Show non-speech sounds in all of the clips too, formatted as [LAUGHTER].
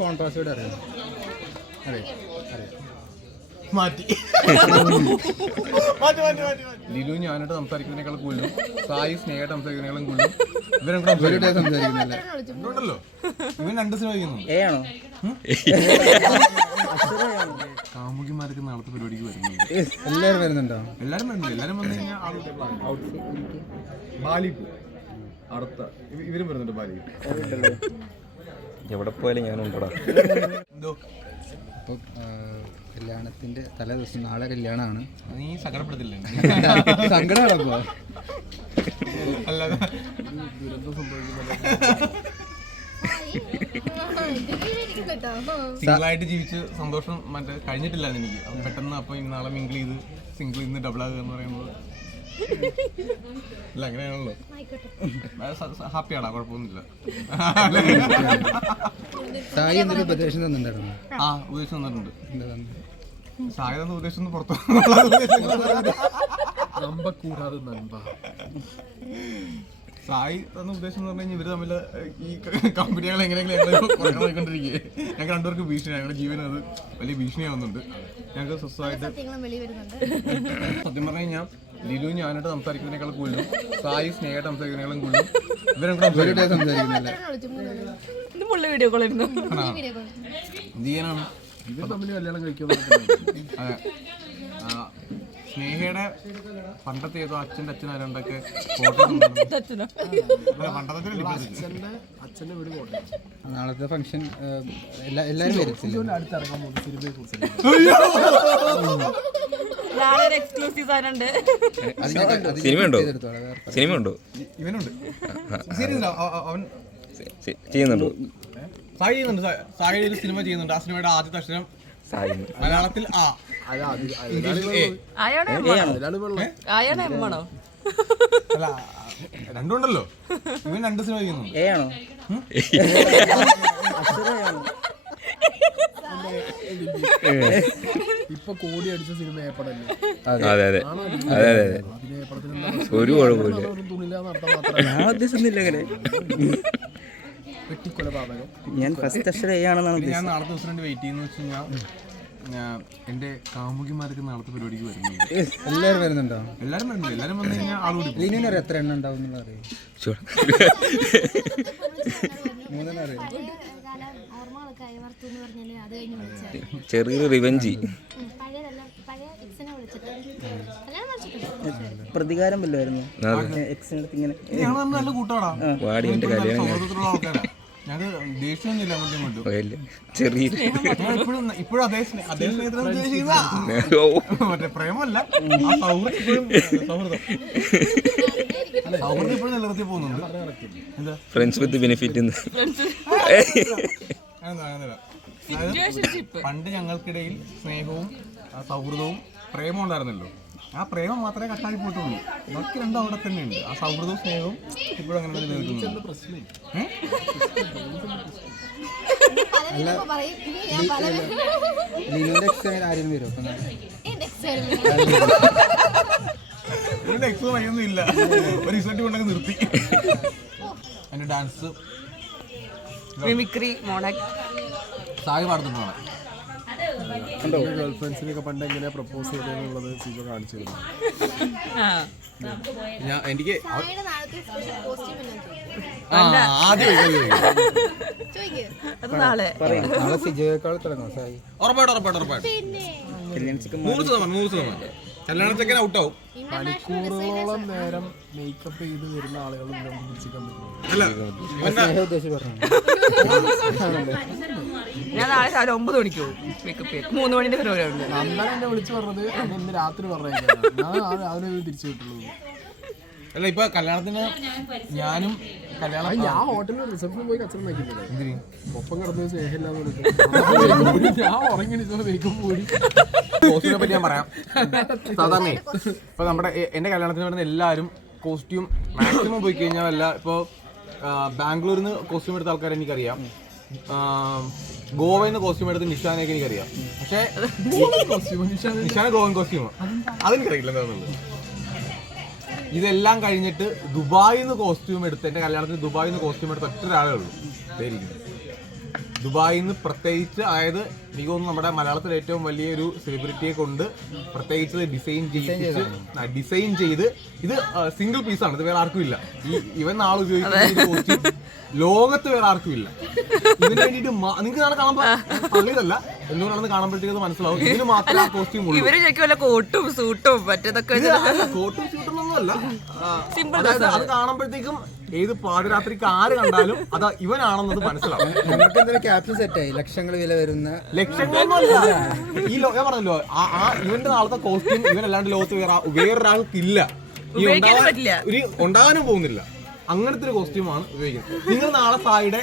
Phone password അറിയാം. അറിയാം അറിയാം. മാറ്റി. ലിലു ഞാനായിട്ട് സംസാരിക്കുന്നതിനേക്കാൾ കൂടുതലും സായി സ്നേഹമായിട്ട് സംസാരിക്കുന്നതിനേക്കാളും കൂടുതലും ഇവരും കൂടെ ഇവരുടെ സംസാരിക്കുന്നില്ല. ഉണ്ടല്ലോ ഇവൻ രണ്ട് സിനിമ കാമുകിമാർക്ക് നാളത്തെ പരിപാടിക്ക് വരുന്നുണ്ട്. എല്ലാവരും വരുന്നുണ്ടോ? എല്ലാരും വരുന്നുണ്ട്. എല്ലാരും വന്നു കഴിഞ്ഞാൽ ബാലിപ്പൂ അടുത്ത. ഇവ- ഇവരും വരുന്നുണ്ട് ബാലി എവിടെ പോയാലും ഞാനുണ്ടടാ എന്തോ? അപ്പോൾ കല്യാണത്തിന്റെ തലേ ദിവസം നാളെ കല്യാണമാണ്. നീ സങ്കടപ്പെടുത്തില്ലേ? സങ്കടമാണപ്പോ? അല്ലാതെ. സിംഗിളായിട്ട് ജീവിച്ച് സന്തോഷം മറ്റേ കഴിഞ്ഞിട്ടില്ലായിരുന്നു എനിക്ക്. പെട്ടെന്ന് അപ്പൊ ഇന്നാളെ മിങ്കിൾ ചെയ്ത് സിംഗിൾ ഇന്ന് ഡബിൾ ആകുക എന്ന് പറയുന്നത് അല്ല അങ്ങനെയാണല്ലോ. ഹാപ്പിയാടാ കുഴപ്പമൊന്നുമില്ല. സായി എന്തൊരു ഉപദേശം തന്നിട്ടുണ്ടായിരുന്നു? ആ ഉപദേശം തന്നിട്ടുണ്ട്. സായി തന്നെ ഉപദേശം ഒന്ന് പുറത്തു [LAUGHS] സായി തന്ന ഉദ്ദേശം എന്ന് പറഞ്ഞു കഴിഞ്ഞാൽ ഇവർ തമ്മിൽ ഈ കമ്പനികൾ എങ്ങനെയെങ്കിലും പോയിക്കൊണ്ടിരിക്കുക ഞങ്ങൾക്ക് രണ്ടുപേർക്ക് ഭീഷണി ഞങ്ങളുടെ ജീവന് അത് വലിയ ഭീഷണിയാവുന്നുണ്ട്. ഞങ്ങൾക്ക് സ്വസ്ഥമായിട്ട് സത്യം പറഞ്ഞു കഴിഞ്ഞാൽ ലിലു ഞാനായിട്ട് സംസാരിക്കുന്നതിനേക്കാൾ കൂടുതലും സായി സ്നേഹമായിട്ട് സംസാരിക്കുന്നതിനേക്കാളും കൂടുതലും ഇവരും സംസാരിക്കുന്നില്ല ഇത് പുള്ളി വീഡിയോ കോൾ ആയിരുന്നു. വീഡിയോ കോൾ എന്ത് ചെയ്യാനാണ് ഇവർ തമ്മിൽ കല്യാണം അതെ. സ്നേഹയുടെ പണ്ടത്തെ ഏതോ അച്ഛന്റെ അച്ഛൻ ആരണ്ടൊക്കെ ഫോട്ടോ അച്ഛനോ? പണ്ടത്തെ അച്ഛനല്ലേ ഇപ്പോഴത്തെ? അച്ഛന്റെ അച്ഛന്റെ വീട് കോട്ടയം നാളത്തെ ഫംഗ്ഷൻ എല്ലാവരും അടുത്തിറങ്ങാൻ പോകുന്ന സിനിമയെ കുറിച്ച്. സിനിമയുണ്ടോ ഉണ്ട്? സിനിമ ഉണ്ടോ? ഇവനുണ്ട്. സീരിയസ് അവൻ സി- ചെയ്യുന്നുണ്ടോ? സായി ചെയ്യുന്നുണ്ട്. സായി- സായി ഒരു സിനിമ ചെയ്യുന്നുണ്ട്. ആ സിനിമയുടെ ആദ്യത്തെ അക്ഷരം മലയാളത്തിൽ ആ. ആണോ അല്ല രണ്ടുണ്ടല്ലോ. ഇവൻ രണ്ട് സിനിമ ചെയ്യുന്നു ഏ ആണോ? ഇപ്പൊ കോടി അടിച്ച സിനിമ ഏപ്പടല്ലേ അതെ. അതെ അതെ. ഒരു കുഴപ്പമില്ല. ഞാൻ അങ്ങനെ. ഞാൻ ഫസ്റ്റ് അക്ഷരം ഞാൻ നാളത്തെ ദിവസം വെയിറ്റ് ചെയ്യുന്ന വെച്ച് കഴിഞ്ഞാൽ ഞാൻ എന്റെ കാമുകിമാർക്ക് നാളത്തെ പരിപാടിക്ക് വരുന്നുണ്ട്. എല്ലാവരും വരുന്നുണ്ടോ? എല്ലാരും വരുന്നുണ്ട്. എല്ലാരും വന്നു കഴിഞ്ഞാൽ അറിയാം എത്ര എണ്ണം ഉണ്ടാവും [LAUGHS] ചെറിയൊരു റിവഞ്ചി. പ്രതികാരം വല്ലതായിരുന്നു വാടി കല്യാണം പ്രേമല്ല സൗഹൃദം. [LAUGHS] ഫ്രണ്ട്സ് വിത്ത് ബെനിഫിറ്റ് പണ്ട് ഞങ്ങൾക്കിടയിൽ സ്നേഹവും സൗഹൃദവും പ്രേമവും ഉണ്ടായിരുന്നല്ലോ. ആ പ്രേമം മാത്രമേ കട്ടായി പോയിട്ടുള്ളൂ. ബാക്കി രണ്ടും അവിടെ തന്നെ ഉണ്ട് ആ സൗഹൃദവും സ്നേഹവും ഇപ്പോഴും അങ്ങനെ തന്നെ നിലനിൽക്കുന്നുണ്ട്. ഏ? എക്സോ വഴിയൊന്നും ഇല്ല. ഒരു റിസൾട്ട് കൊണ്ടൊക്കെ നിർത്തി. അതിന്റെ ഡാൻസ് മിമിക്രി മോണക്. സായി പാടുന്നുണ്ടോ ഗേൾ ഫ്രണ്ട്സിനൊക്കെ പണ്ട് എങ്ങനെയാ പ്രപ്പോസ് ചെയ്തതെന്നുള്ളത് സീജോ കാണിച്ചു തരുന്നു ആ. ഞാൻ എനിക്ക് ഉറപ്പായിട്ട് ഉറപ്പായിട്ട് ഉറപ്പായിട്ട്. മൂന്ന് ശതമാനം മൂന്ന് ശതമാനം. കല്യാണത്തേക്ക് ഔട്ടാവും. മണിക്കൂറുകളോളം നേരം മേക്കപ്പ് ചെയ്ത് വരുന്ന സ്നേഹ ഞാൻ നാളെ രാവിലെ ഒമ്പത് മണിക്ക് പോകും മേക്കപ്പ് ചെയ്യും മൂന്ന് മണിന്റെ പരിപാടി ഉണ്ട് നന്ദൻ എന്നെ വിളിച്ചു പറഞ്ഞത് അത് ഇന്ന് രാത്രി പറഞ്ഞു ഞാൻ ആ രാവിലെ തിരിച്ചു വിട്ടുള്ളൂ അല്ല ഇപ്പൊ കല്യാണത്തിന് ഞാനും കല്യാണം ഞാൻ ഹോട്ടലിൽ പോയി കച്ചറ നോക്കിയില്ലേ ഒപ്പം കിടന്നത് സ്നേഹമില്ലാന്ന് പറഞ്ഞിട്ട് [LAUGHS] ഞാൻ പോയി. കോസ്റ്റ്യൂമിനെ പറ്റി ഞാൻ പറയാം. [LAUGHS] സാധാരണ ഇപ്പൊ നമ്മുടെ എന്റെ കല്യാണത്തിന് വരുന്ന എല്ലാരും കോസ്റ്റ്യൂം മാക്സിമം പോയി കഴിഞ്ഞാൽ വല്ല ഇപ്പൊ ബാംഗ്ലൂരിൽ നിന്ന് കോസ്റ്റ്യൂം എടുത്ത ആൾക്കാരെ എനിക്കറിയാം. ഗോവയിൽ നിന്ന് കോസ്റ്റ്യൂം എടുത്ത് നിഷാനൊക്കെ എനിക്കറിയാം. പക്ഷേ നിഷാന ഗോവൻ കോസ്റ്റ്യൂം. അതെനിക്കറിയില്ല എന്താണെന്നുള്ളത് ഇതെല്ലാം കഴിഞ്ഞിട്ട് ദുബായിൽ നിന്ന് കോസ്റ്റ്യൂം എടുത്ത് എന്റെ കല്യാണത്തിന് ദുബായിൽ നിന്ന് കോസ്റ്റ്യൂം എടുത്ത് ഒറ്റ ഒരാളേ ഉള്ളൂ. ഇതായിരിക്കും ദുബായിൽ നിന്ന് പ്രത്യേകിച്ച് അതായത് എനിക്ക് തോന്നുന്നു നമ്മുടെ മലയാളത്തിലെ ഏറ്റവും വലിയൊരു സെലിബ്രിറ്റിയെ കൊണ്ട് പ്രത്യേകിച്ച് ഡിസൈൻ ചെയ്ത് ഡിസൈൻ ചെയ്ത് ഇത് സിംഗിൾ പീസാണ് ഇത് വേറെ ആർക്കും ഇല്ല. ഈ ഇവൻ നാൾ ഉപയോഗിക്കുന്ന ലോകത്ത് വേറെ ആർക്കും ഇല്ല. ഇതിന് വേണ്ടിയിട്ട് നിങ്ങൾക്ക് നാളെ കാണുമ്പോൾ പള്ളിയതല്ല എന്തുകൊണ്ടാണെന്ന് കാണുമ്പോഴത്തേക്ക് മനസ്സിലാവും? ഇതിന് മാത്രമേ ആ കോസ്റ്റ്യൂം ഉള്ളൂ. കോട്ടും സൂട്ടും മറ്റേതൊക്കെ കോട്ടും ചൂട്ടൊന്നും അല്ല സിമ്പിൾ അതായത് അത് കാണുമ്പോഴത്തേക്കും ഏത് പാതിരാത്രിക്ക് ആര് കണ്ടാലും അത് ഇവനാണെന്നത് മനസ്സിലാവും. നമുക്ക് എന്തൊരു ക്യാപ്ഷൻ സെറ്റായി ലക്ഷങ്ങൾ വില വരുന്ന ലക്ഷങ്ങളൊന്നുമല്ല ഈ ലോ- ഞാൻ പറഞ്ഞല്ലോ ആ ആ ഇവന്റെ നാളത്തെ കോസ്റ്റ്യൂം ഇവനല്ലാണ്ട് ലോകത്ത് വേറെ ആ- വേറൊരാൾക്കില്ല. ഈ ഉപയോഗിക്കാനും ഉണ്ടാവാൻ- പറ്റില്ല. ഒരു ഉണ്ടാകാനും പോകുന്നില്ല. അങ്ങനത്തെ ഒരു കോസ്റ്റ്യൂമാണ് ഉപയോഗിക്കുന്നത്. നിങ്ങൾ നാളെ സായിയുടെ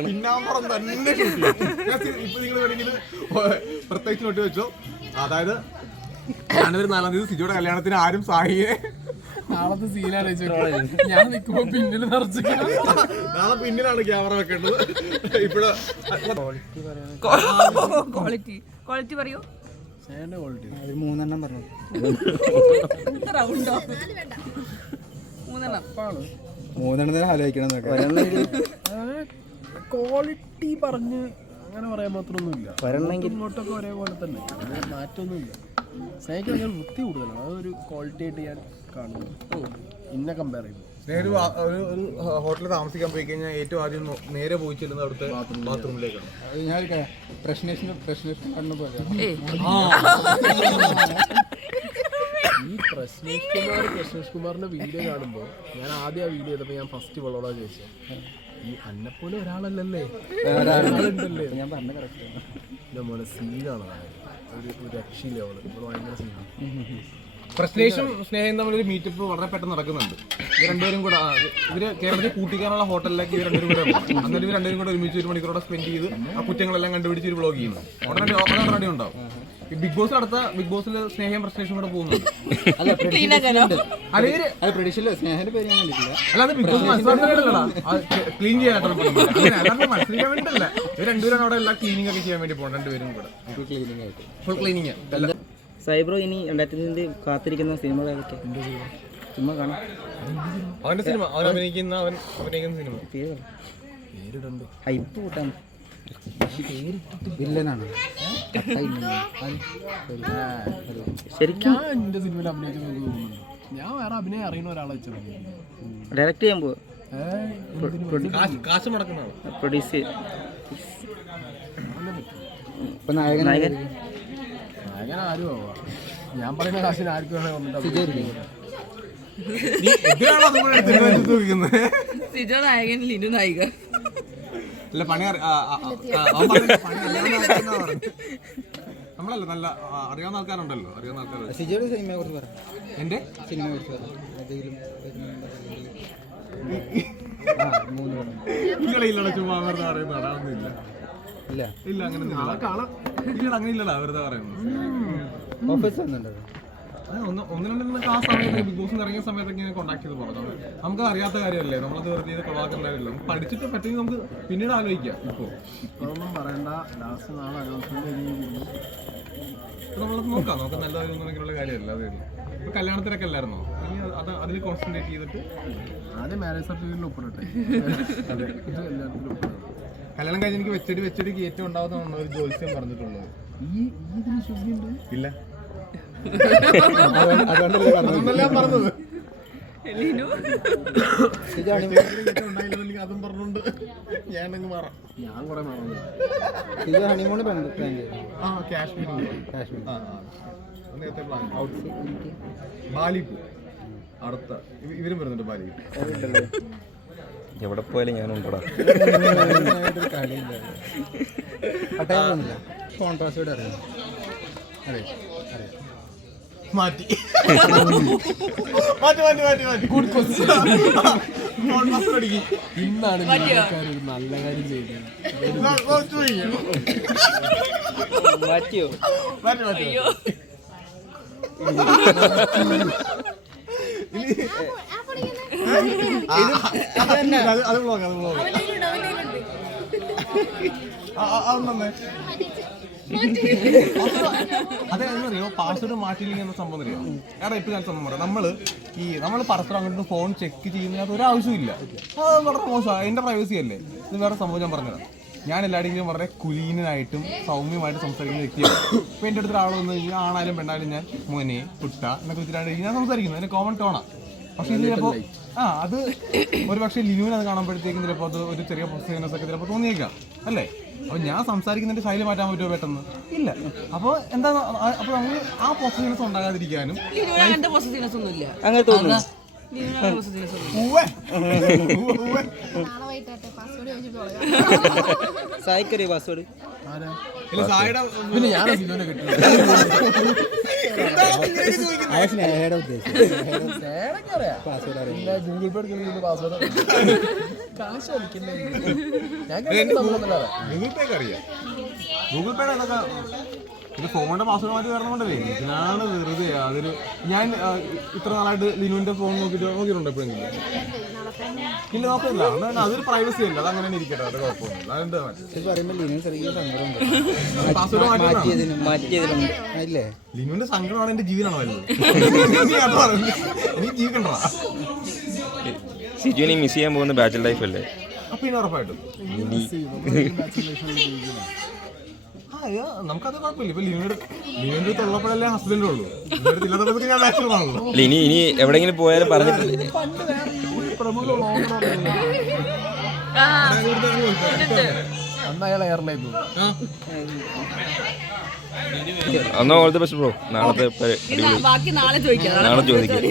പിന്നാമ്പറം തന്നെ ഇപ്പൊ നിങ്ങൾ വേണമെങ്കിൽ പ്രത്യേകിച്ച് നോട്ട് വെച്ചോ അതായത് ഞാനൊരു നാലാം തീയതി സിജോയുടെ കല്യാണത്തിന് ആരും സായിയെ നാളത്തെ സീനാണ് ഞാൻ നിൽക്കുമ്പോ പിന്നിൽ നിറച്ചു നാളെ പിന്നിലാണ് ക്യാമറ വെക്കേണ്ടത് ഇപ്പോഴ് ക്വാളിറ്റി ക്വാളിറ്റി പറയൂ മൂന്നെണ്ണം പറഞ്ഞു റൗണ്ടോ മൂന്നെണ്ണം. ആലോചിക്കണം ക്വാളിറ്റി പറഞ്ഞ് അങ്ങനെ പറയാൻ മാത്രമൊന്നുമില്ല. വരണമെങ്കിൽ ഇങ്ങോട്ടൊക്കെ ഒരേപോലെ തന്നെ. മാറ്റമൊന്നുമില്ല. സ്നേഹിക്ക് ഭയങ്കര വൃത്തി കൂടുതലാണ്. അതൊരു ക്വാളിറ്റി ആയിട്ട് ഞാൻ കാണുന്നു. ഇന്നെ കമ്പയർ ചെയ്യുമ്പോൾ നേരെ ഒരു ഒരു ഹോട്ടലിൽ താമസിക്കാൻ പോയി കഴിഞ്ഞാൽ ഏറ്റവും ആദ്യം നേരെ പോയി ചെല്ലുന്നത് അവിടുത്തെ ബാത്റൂമിലേക്കാണ് ഞാൻ പ്രശ്നേഷന് പ്രശ്നേഷൻ കണ്ണു പോലെ ഈ പ്രശ്നേഷ് കുമാർ പ്രശ്നേഷ് കുമാറിന്റെ വീഡിയോ കാണുമ്പോൾ ഞാൻ ആദ്യം ആ വീഡിയോ ചെയ്തപ്പോൾ ഞാൻ ഫസ്റ്റ് വളോടാ ചോദിച്ചത് ഈ അന്നപ്പോലെ ഒരാളല്ലല്ലേ? ഒരാളുണ്ടല്ലേ? ഞാൻ പറഞ്ഞ കറക്റ്റ് എന്റെ മോനെ സീനാണ് ഒരു ഒരു രക്ഷയില്ല അവൾ. ഇവൾ ഭയങ്കര സീനാണ് പ്രശ്നേഷും സ്നേഹയും തമ്മിൽ ഒരു മീറ്റപ്പ് വളരെ പെട്ടെന്ന് നടക്കുന്നുണ്ട്. ഇവർ രണ്ടുപേരും കൂടെ ആ, ഇവർ കേരളത്തിൽ കൂട്ടിക്കാനുള്ള ഹോട്ടലിലേക്ക് ഇവർ രണ്ടുപേരും കൂടെ പോകും അങ്ങനെ ഇവർ രണ്ടുപേരും കൂടെ ഒരുമിച്ച് ഒരു മണിക്കൂറോടെ സ്പെൻഡ് ചെയ്ത് ആ കുറ്റങ്ങളെല്ലാം കണ്ടുപിടിച്ച് ഒരു വ്ളോഗ് ചെയ്യുന്നു. ഉടനെ ഉടനെ ഉടനെ ഉണ്ടാവും. ബിഗ് ബോസ് അടുത്ത ബിഗ് ബോസിൽ സ്നേഹം പ്രശ്നേഷും കൂടെ പോകുന്നുണ്ട്. [LAUGHS] അല്ല [LAUGHS] അല്ലെങ്കിൽ അത് പ്രഡിഷനില്ല സ്നേഹന്റെ പേര് ഞാൻ കണ്ടിട്ടില്ല. അല്ലാതെ ബിഗ് ബോസ് മത്സരത്തിലല്ലടാ ക്ലീൻ ചെയ്യാനായിട്ടാണ് പോകുന്നത് അങ്ങനെ അല്ലാതെ മത്സരിക്കാൻ വേണ്ടിയിട്ടല്ല ഇവർ രണ്ടുപേരും അവിടെ എല്ലാ ക്ലീനിങ് ഒക്കെ ചെയ്യാൻ വേണ്ടി പോകണം രണ്ടുപേരും കൂടെ. ഫുൾ ക്ലീനിങ് ആയിട്ട്. ഫുൾ ക്ലീനിങ് സൈബ്രോ ഇനി രണ്ടായിരത്തി കാത്തിരിക്കുന്ന സിനിമ? സിനിമ ചുമ്മാ കാണാം. അവന്റെ സിനിമ. അവൻ അഭിനയിക്കുന്ന അവൻ അഭിനയിക്കുന്ന സിനിമ. പേര് ഹൈപ്പ് കൂട്ടാൻ. വില്ലനാണ്. ശരിക്കും ഞാൻ എന്റെ സിനിമയിൽ തോന്നുന്നുണ്ട് ഞാൻ വേറെ അഭിനയം അറിയുന്ന ഒരാളെ വെച്ചാൽ ഡയറക്റ്റ് ചെയ്യാൻ പോവാ? പ്രൊഡ്യൂസ് നായകൻ നായകൻ? അങ്ങനെ ആരും ആവാം. ഞാൻ പറയുന്ന കാശിന് ആർക്കും സിജോ നായകൻ ലിനു നായിക. അല്ല പണി നമ്മളല്ല നല്ല അറിയാവുന്ന ആൾക്കാരുണ്ടല്ലോ അറിയാവുന്ന ആൾക്കാർ സിജയുടെ സിനിമയെ കുറിച്ച് പറ. എന്റെ സിനിമയെ കുറിച്ച് പറ. ആ മൂന്ന് ഇല്ലടാ ചുമ്മാ വെറുതെ പറയുന്നത് അടാവുന്നില്ല ഇല്ല. ഇല്ല. അങ്ങനെ ഇല്ലടാ അങ്ങനെ ഇല്ലടാ വെറുതെ പറയുന്നു ഓഫീസ് വന്നിട്ടുണ്ടോ? ഒന്ന് രണ്ടെണ്ണൊക്കെ ആ സമയത്ത് ബിഗ് ബോസ് ഇറങ്ങിയ സമയത്തൊക്കെ ഇങ്ങനെ കോൺടാക്ട് ചെയ്ത് പറഞ്ഞു നമുക്ക് അറിയാത്ത കാര്യമല്ലേ? നമ്മളത് വെറുതെ ഇത് കൊള്ളാക്കണ്ടാവില്ല നമുക്ക് പഠിച്ചിട്ട് പറ്റുമെങ്കിൽ നമുക്ക് പിന്നീട് ആലോചിക്കാം ഇപ്പോൾ ഇതൊന്നും പറയണ്ട. ലാസ്റ്റ് നാളെ നമ്മളത് നോക്കാം. നമുക്ക് നല്ല കാര്യമൊന്നും കാര്യമല്ല. അത് ഇപ്പൊ കല്യാണത്തിനൊക്കെ അല്ലായിരുന്നോ? ഇനി അത് അതിൽ കോൺസെൻട്രേറ്റ് ചെയ്തിട്ട്? ആദ്യം മാരേജ് സർട്ടിഫിക്കറ്റിൽ ഒപ്പിടട്ടെ കല്യാണം കഴിഞ്ഞ് എനിക്ക് വെച്ചടി വെച്ചടി ഏറ്റവും ഉണ്ടാവുന്ന ഒരു ജോത്സ്യം പറഞ്ഞിട്ടുള്ളത്. ഈ ഈ ഇതിന് ശുദ്ധിയുണ്ട്? ഇല്ല. അതുകൊണ്ടല്ലേ പറഞ്ഞത് ഞാൻ അതും മാറാം കുറെ മറന്നു ഹണിമൂണ് ആ കാശ്മീർ കാശ്മീർ. നേരത്തെ പ്ലാൻ ബാലി അടുത്ത ഇവരും വരുന്നുണ്ട് ബാലി എവിടെ പോയാലും ഞാനുണ്ടടാ കോൺട്രാസ്റ്റോട് അറിയാം അറിയാം മാറ്റി. മാറ്റി മാറ്റി മാറ്റി മാറ്റി. ഗുഡ് [LAUGHS] ക്വസ്റ്റ്യൻ ഇന്നാണ് ഒരു നല്ല കാര്യം ചെയ്തത്. മാറ്റിയോ മാറ്റി അത് വ്ളോഗ് അത് ആ അതൊന്നെ അതെന്നറിയോ പാസ്വേഡ് മാറ്റിയില്ലെങ്കിൽ എന്ന സംഭവം അറിയോ? വേറെ ഇപ്പൊ ഞാൻ സംഭവം പറയാം. നമ്മൾ ഈ നമ്മൾ പരസ്പരം അങ്ങോട്ട് ഫോൺ ചെക്ക് ചെയ്യുന്നതിനകത്ത് ഒരു ആവശ്യമില്ല അത് വളരെ മോശമാണ് എന്റെ പ്രൈവസി അല്ലേ? ഇത് വേറെ സംഭവം ഞാൻ പറഞ്ഞുതരാം. ഞാൻ എല്ലാവരുടെയും വളരെ കുലീനായിട്ടും സൗമ്യമായിട്ട് സംസാരിക്കുന്ന വ്യക്തിയാണ്. ഇപ്പൊ എന്റെ അടുത്ത് ഒരാൾ വന്ന് കഴിഞ്ഞാൽ ആണായാലും പെണ്ണായാലും ഞാൻ മോനെ കുട്ട എന്നൊക്കെ വെച്ചിട്ടാണ് ഞാൻ സംസാരിക്കുന്നത്. അതിന് കോമൺ ടോണാ പക്ഷെ ഇത് ചിലപ്പോൾ ആ അത് ഒരു പക്ഷേ ലിനുവിന് അത് കാണുമ്പോഴത്തേക്കും ചിലപ്പോൾ അത് ഒരു ചെറിയ പോസിറ്റീവ്നെസ് ഒക്കെ ചിലപ്പോൾ തോന്നിയേക്കാം. അല്ലേ? അപ്പോൾ ഞാൻ സംസാരിക്കുന്നതിന്റെ ശൈലി മാറ്റാൻ പറ്റുമോ പെട്ടെന്ന്? ഇല്ല. അപ്പോൾ എന്താ അപ്പോൾ നമ്മൾ ആ പോസിറ്റീവ്നെസ് ഉണ്ടാകാതിരിക്കാനും അങ്ങനത്തെ പോസിറ്റീവ്നെസ് ഒന്നും ഇല്ല സായിക്കറിയോ പാസ്വേഡ്? പിന്നെ [LAUGHS] [LAUGHS] ഗൂഗിൾ പേ എടുക്കുന്ന പാസ്വേഡ് കാശ് കളിക്കണ്ടേ ഞാൻ ഗൂഗിൾ പേ അറിയാം. ഗൂഗിൾ പേയുടെ അതൊക്കെ ഇത് ഫോണിന്റെ പാസ്വേഡ് മാറ്റി കാരണം കൊണ്ടല്ലേ ഞാനാണ് വെറുതെ അതൊരു ഞാൻ ഇത്ര നാളായിട്ട് ലിനുവിന്റെ ഫോൺ നോക്കിട്ട് നോക്കിയിട്ടുണ്ട് എപ്പോഴെങ്കിലും ഇല്ല നോക്കില്ല അതാണ് അതൊരു പ്രൈവസി അല്ല. അത് അങ്ങനെ ഇരിക്കട്ടെ. അത് കുഴപ്പമൊന്നുമില്ല. അതെന്താ പാസ്വേഡ് മാറ്റി? ആ, ഇല്ലേ ലിനുവിന്റെ സങ്കടമാണ് എന്റെ ജീവനാണോ വലുത്? നീ ജീവിക്കണ്ട. സിജുവിനെ മിസ് ചെയ്യാൻ പോകുന്ന ബാച്ചിലർ ലൈഫ് അല്ലേ? അപ്പൊ ഇനി ഉറപ്പായിട്ടും. നമുക്കത് കുഴപ്പമില്ല. ഇപ്പൊ ലിനുവിന്റെ ലിനുവിന്റെ അടുത്ത് ഉള്ളപ്പോഴല്ലേ ഹസ്ബൻഡ് ഉള്ളൂ. ഇല്ലാത്തപ്പോഴത്തേക്ക് ഞാൻ ആണല്ലോ. ഇനി ഇനി എവിടെങ്കിലും പോയാലും പറഞ്ഞിട്ടില്ലേ. അന്ന് അയാൾ എയർലൈൻ പോകും അന്നോ ഓൾ ദി ബെസ്റ്റ് ബ്രോ നാളത്തെ പരി- ബാക്കി നാളെ ചോദിക്കാം. നാളെ ചോദിക്കാം.